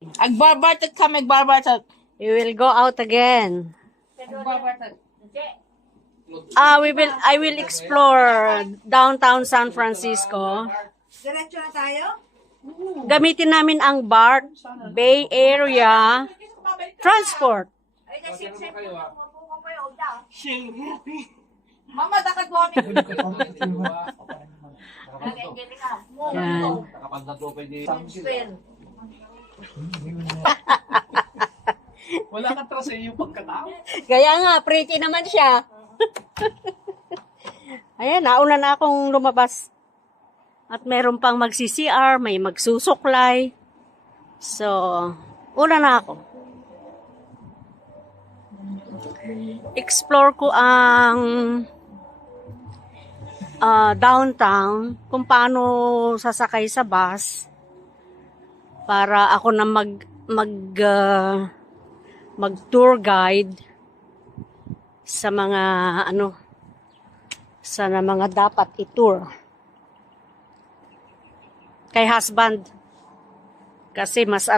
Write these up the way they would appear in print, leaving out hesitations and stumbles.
Agbarbartag kami, agbarbartag. We will go out again. Agbarbartag. I will explore downtown San Francisco. Diretso na tayo? Gamitin namin ang BART, Bay Area Transport. Ay, kasi Mama, dakat mo kami. Yan. Wala ka trust yung pagkatao. Kaya nga, pretty naman siya. Ayan, nauna na akong lumabas. At meron pang magsi-CR, may magsusuklay. So, una na ako. Explore ko ang downtown, kung paano sasakay sa bus para ako na mag-tour guide sa mga sa mga dapat i-tour kay husband kasi mas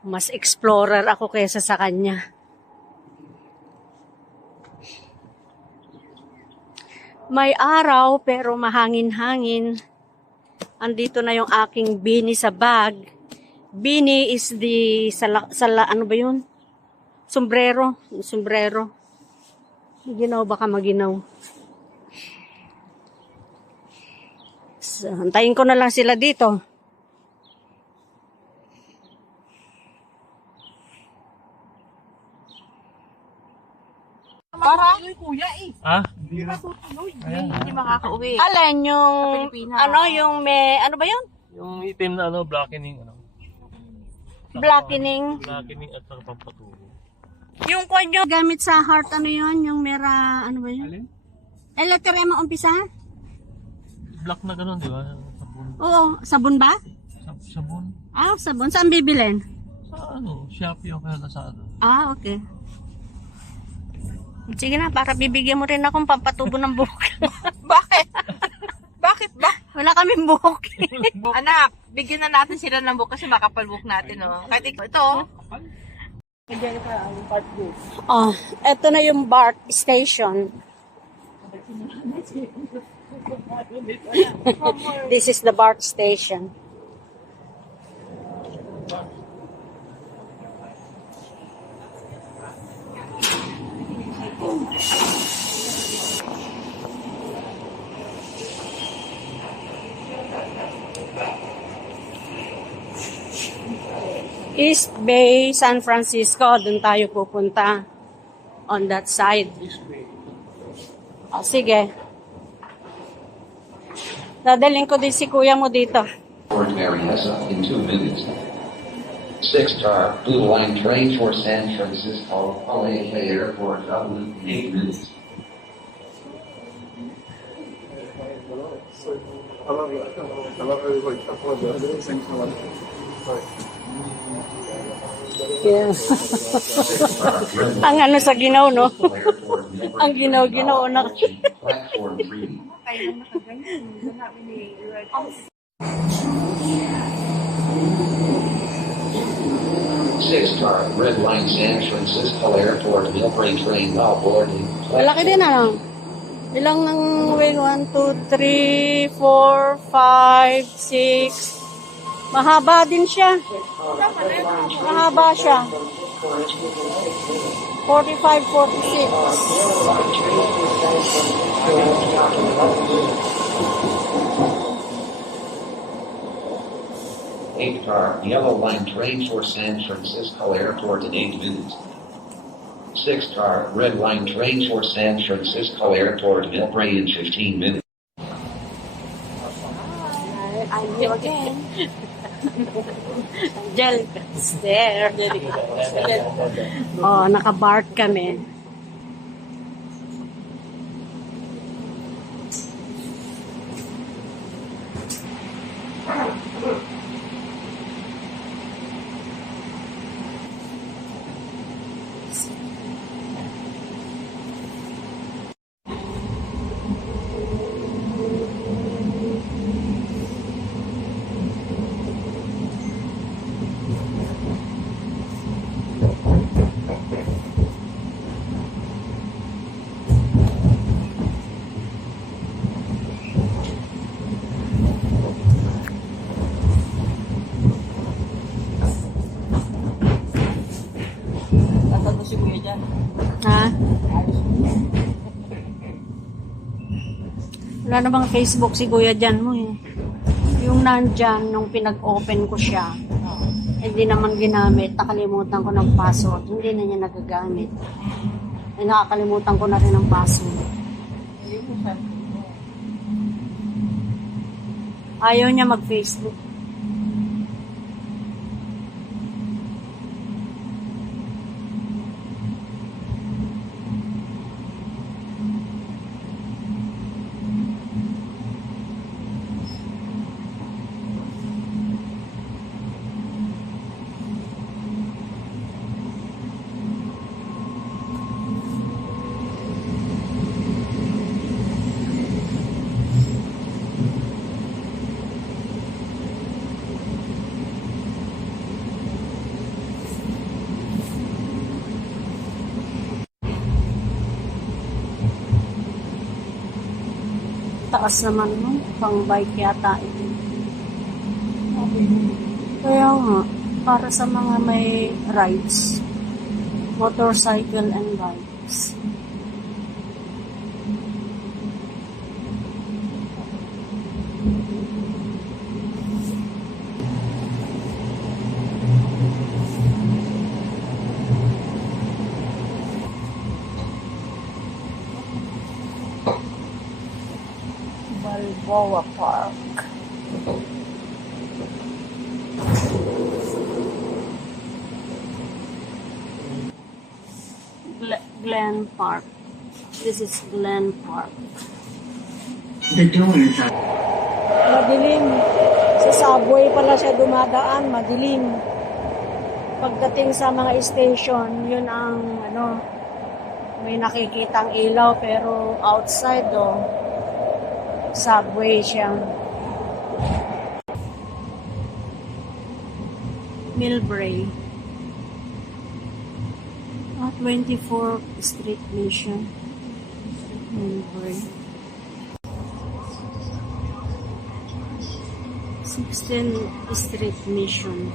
mas explorer ako kaysa sa kanya. May araw pero mahangin-hangin. Andito na yung aking beanie sa bag. Beanie is the ano ba yun? Sombrero. Sombrero. Ginaw, baka maginaw. So, antayin ko na lang sila dito. Para? Kuya eh. Ha? Hindi makakauwi. Alin yung, Sa Pilipinas. yung may, ano ba yun? Yung itim na blackening, Blackening. Blackening at saka pampatulo. Yung kwan gamit sa heart, yun? Yung mera, ano ba yun? Alin? Letter M ang umpisa? Black na ganun, di ba? Sabon. Oo, sabon ba? Sabon? Sabon. Saan bibilin? Sa Shopee o kaya Lazada. Okay. Sige na, para bibigyan mo rin akong pampatubo ng buhok. Bakit? Bakit ba? Wala kaming buhok. Anak, bigyan na natin sila ng book kasi makapal book natin, oh. Kahit ito, Eto na yung BART station. This is the BART station. East Bay, San Francisco. Doon tayo pupunta. On that side. Sige. Dadaling ko din si kuya mo dito. Fort Marietta in 2 minutes. 6-star Blue Line train for San Francisco, LA Airport, Dublin in 8 minutes. Yeah. Ang sa ginaw, no? Ang ginaw-ginaw na. Platform 3. Six-star Red Line San Francisco Airport Millbrae train now boarding. Malaki din, Ilang ng way? 1, 2, 3, 4, 5, 6. Mahaba din siya. Mahaba siya. 45, 46. 8-star Yellow Line train for San Francisco Airport in 8 minutes. 6-star Red Line train for San Francisco Airport Millbrae in 15 minutes. I'm here again. Angel, there. Naka-BART kami. Wala namang Facebook si Kuya dyan mo eh. Yung nandyan, nung pinag-open ko siya, hindi naman ginamit. Nakalimutan ko ng password. Hindi na niya nagagamit. Eh, nakakalimutan ko na rin ang password. Ayaw niya mag-Facebook. Taas naman no? Pang bike yata ito. Kaya nga, para sa mga may rides, motorcycle and bikes. Balboa Park. Glen Park. This is Glen Park. The doors are Madilim. Sa subway pala siya dumadaan, madilim. Pagdating sa mga station, yun ang may nakikitang ilaw pero outside subway siya. Millbrae. 24th Street Mission. Millbrae. 16th Street Mission.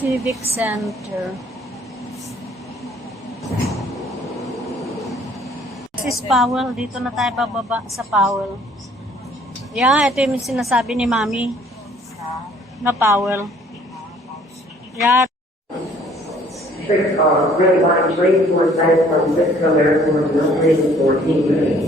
Civic Center. This is Powell. Dito na tayo bababa sa Powell. Yeah, ito yung sinasabi ni Mami. Na Powell. Yeah. Red line train towards San Francisco Airport, no train in 14 minutes.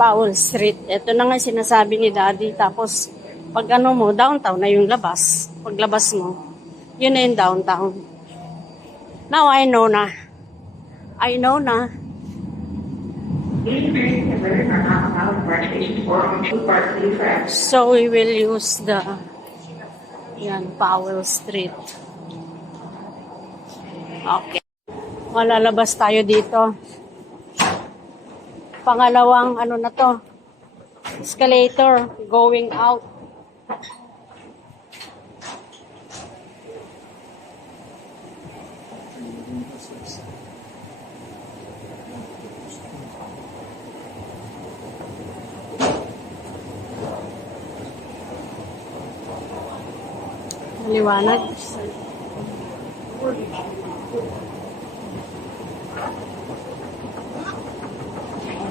Powell Street. Ito na nga sinasabi ni Daddy. Tapos, pag mo, downtown na yung labas. Paglabas mo, yun na yung downtown. Now, I know na. I know na. These trains and routes are not allowed for stations or on two parts of the track. So, we will use the Powell Street. Okay. Malalabas tayo dito. Pangalawang na to, escalator going out. Maliwanag.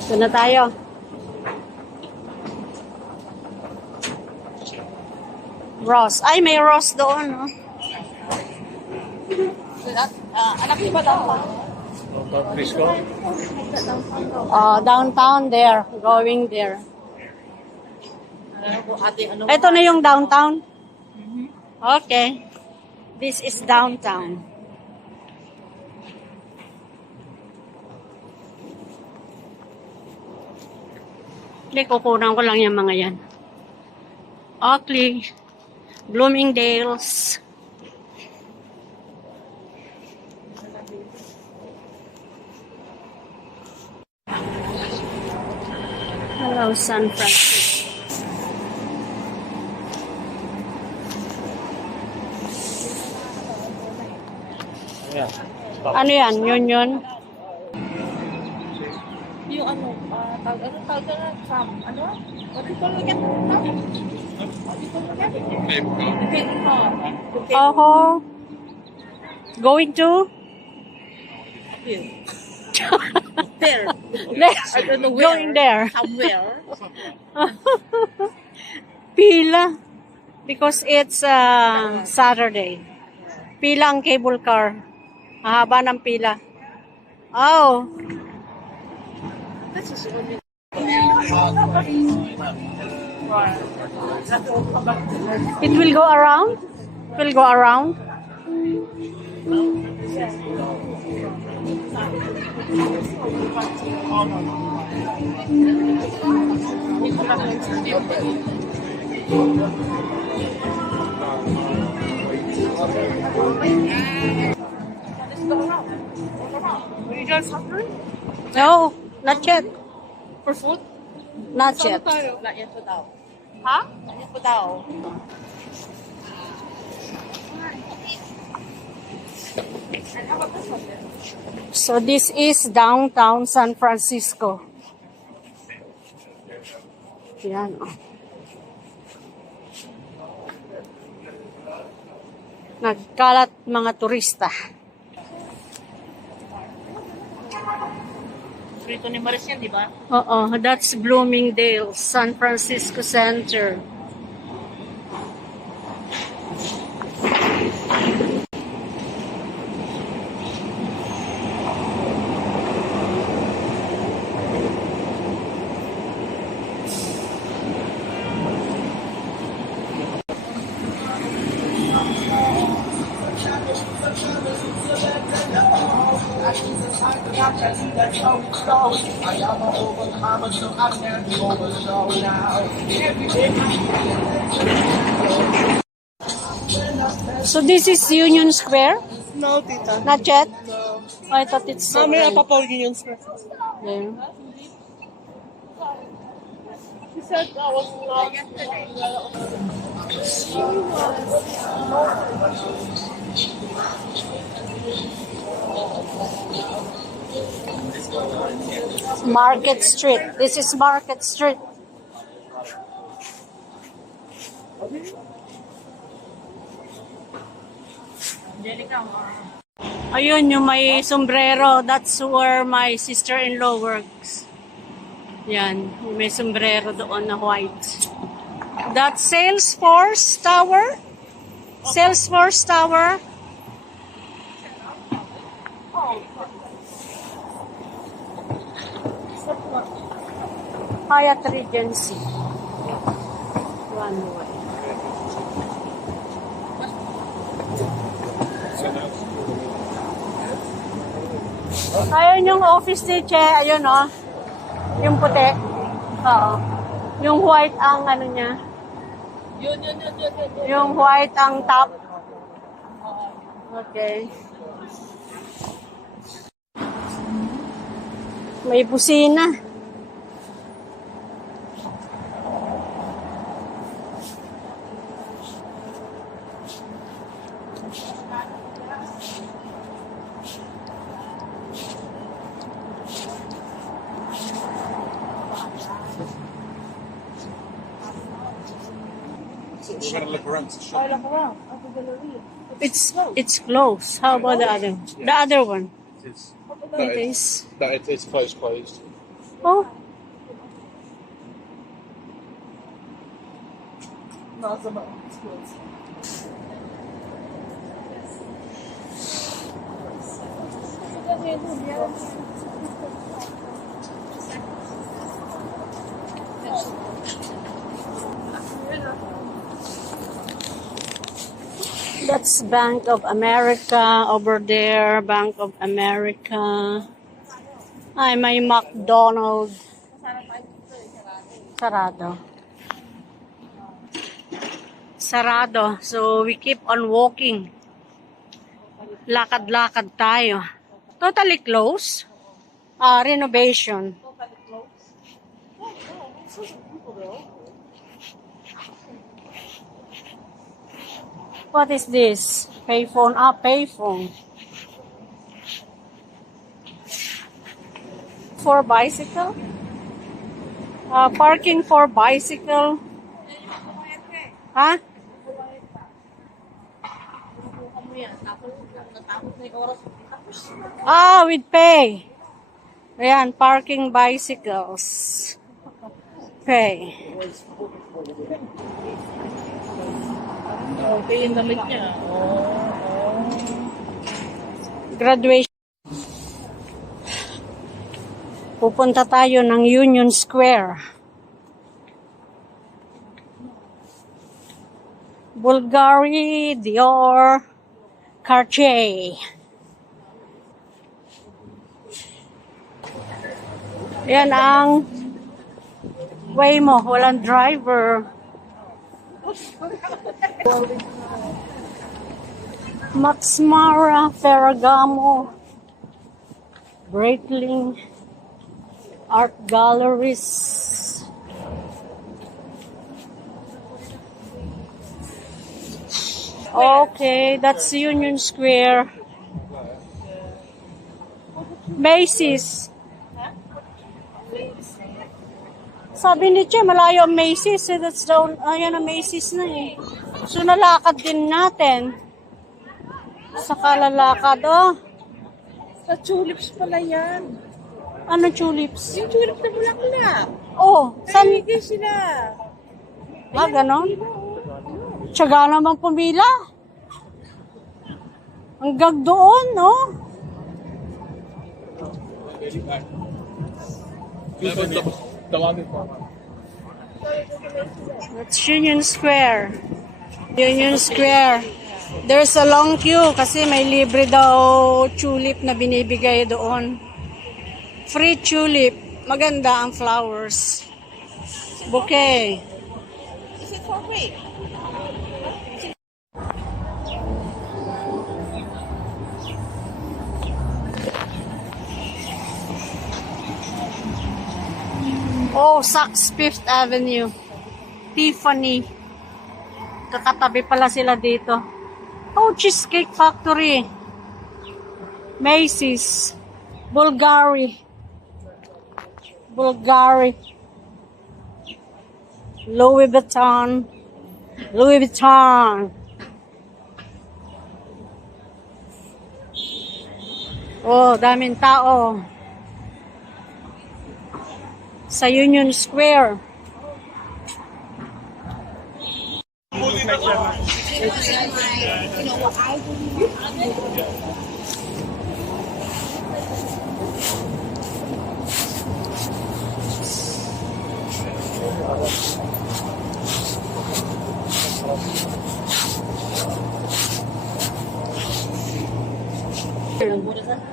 Ito na tayo. Ross. Ay, may Ross doon. Oh. Anak niyo ba daw? Downtown there. Going there. Ito na yung downtown. Okay. This is downtown. Hindi, kukunan ko lang yung mga yan. Oakley, Bloomingdale's. Hello, San Francisco. Ano yan? Yun? Yung ano, tawag na tram, ano? What do you call it again? Tram? What do you call it again? Cable car. Oh, going to? There. Let's I don't know where. going there. Somewhere. Pila. Because it's Saturday. Pila ang cable car. Mahaba ng pila. Oh. It will go around? It will go around? No, not yet. For food? Not yet. Not yet po daw. Ha? Not yet po daw. So this is downtown San Francisco. Yan. Oh. Nagkalat mga turista. Rito ni Maris yan, di ba? Oo, that's Bloomingdale, San Francisco Center. So this is Union Square? No, tita. Not yet? Oh, I thought it's Mamaya pa po Union Square. there. She said that was yesterday. Market Street. This is Market Street. Ayun, yung may sombrero. That's where my sister-in-law works. Yan, may sombrero doon na white. That's Salesforce Tower? Salesforce Tower? Hyatt Regency. One way. Ayun yung office ni Che. Ayun, oh. Yung puti. Oo. Yung white ang ano niya. Yun. Yung white ang top. Okay. May busina. We're gonna look around. It's close. How about the other? The other one. It's, It is. it's closed. Oh. That's Bank of America over there. Bank of America. Ay, may McDonald's. Sarado. Sarado. So, we keep on walking. Lakad-lakad tayo. Totally close. Renovation. What is this? Payphone. Payphone. For bicycle? Parking for bicycle. Ha? With pay. Ayan, parking bicycles. Pay. Okay, yung damit niya. Graduation. Pupunta tayo ng Union Square. Bulgari, Dior, Cartier. Yan ang way mo. Walang driver. Max Mara, Ferragamo, Breitling, Art Galleries. Okay, that's Union Square. Macy's. Sabi ni Che, malayo ang Macy's. That's the, ayan ang Macy's na eh. So, nalakad din natin. Sa kalalakad, oh. Sa tulips pala yan. Ano tulips? Yung tulips na bulaklak. Oh, saan? Namigay sila. Ganon? Tiyaga naman pumila. Hanggang doon, no? That's Union Square. Union Square. There's a long queue kasi may libre daw tulip na binibigay doon. Free tulip. Maganda ang flowers. Bouquet. Is it for free? Oh, Saks Fifth Avenue. Tiffany. Kakatabi pala sila dito. Oh, Cheesecake Factory. Macy's. Bulgari. Bulgari. Louis Vuitton. Louis Vuitton. Oh, daming tao. Sa Union Square.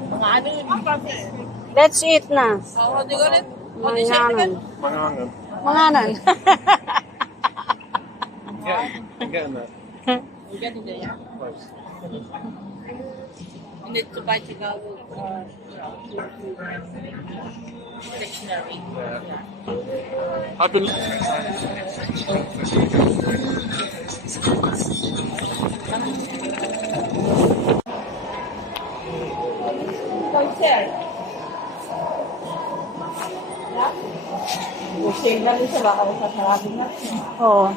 Mga ano yun? That's it na. Oh, di ko rin. Manganan. Mangangan. Manganan. I'm getting that. You get it, yeah? You need to buy Tagalog dictionary. Yeah. I've been. Concert. Share na rin sa baka sa sarado na. Oh.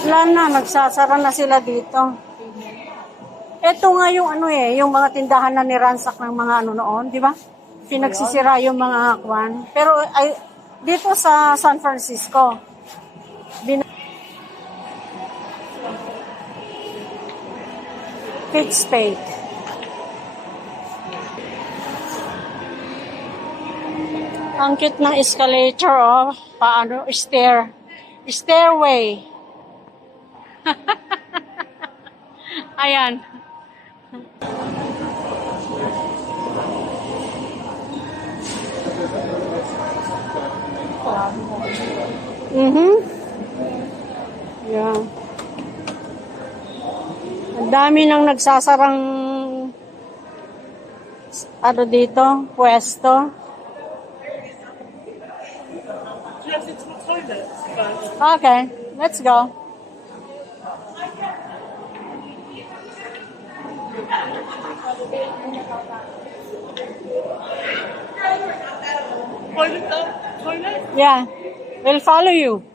Wala na, nagsasara na sila dito. Ito nga yung ano yung mga tindahan na niransak ng mga ano noon, di ba? Pinagsisira yung mga kwan. Pero ay, dito sa San Francisco, Kate Spade. Ang cute ng escalator, oh. Paano? Stairway. Ayan. Yeah. Ang dami nang nagsasarang ano dito, pwesto. Okay, let's go. Toilet daw. Toilet. Yeah, we'll follow you.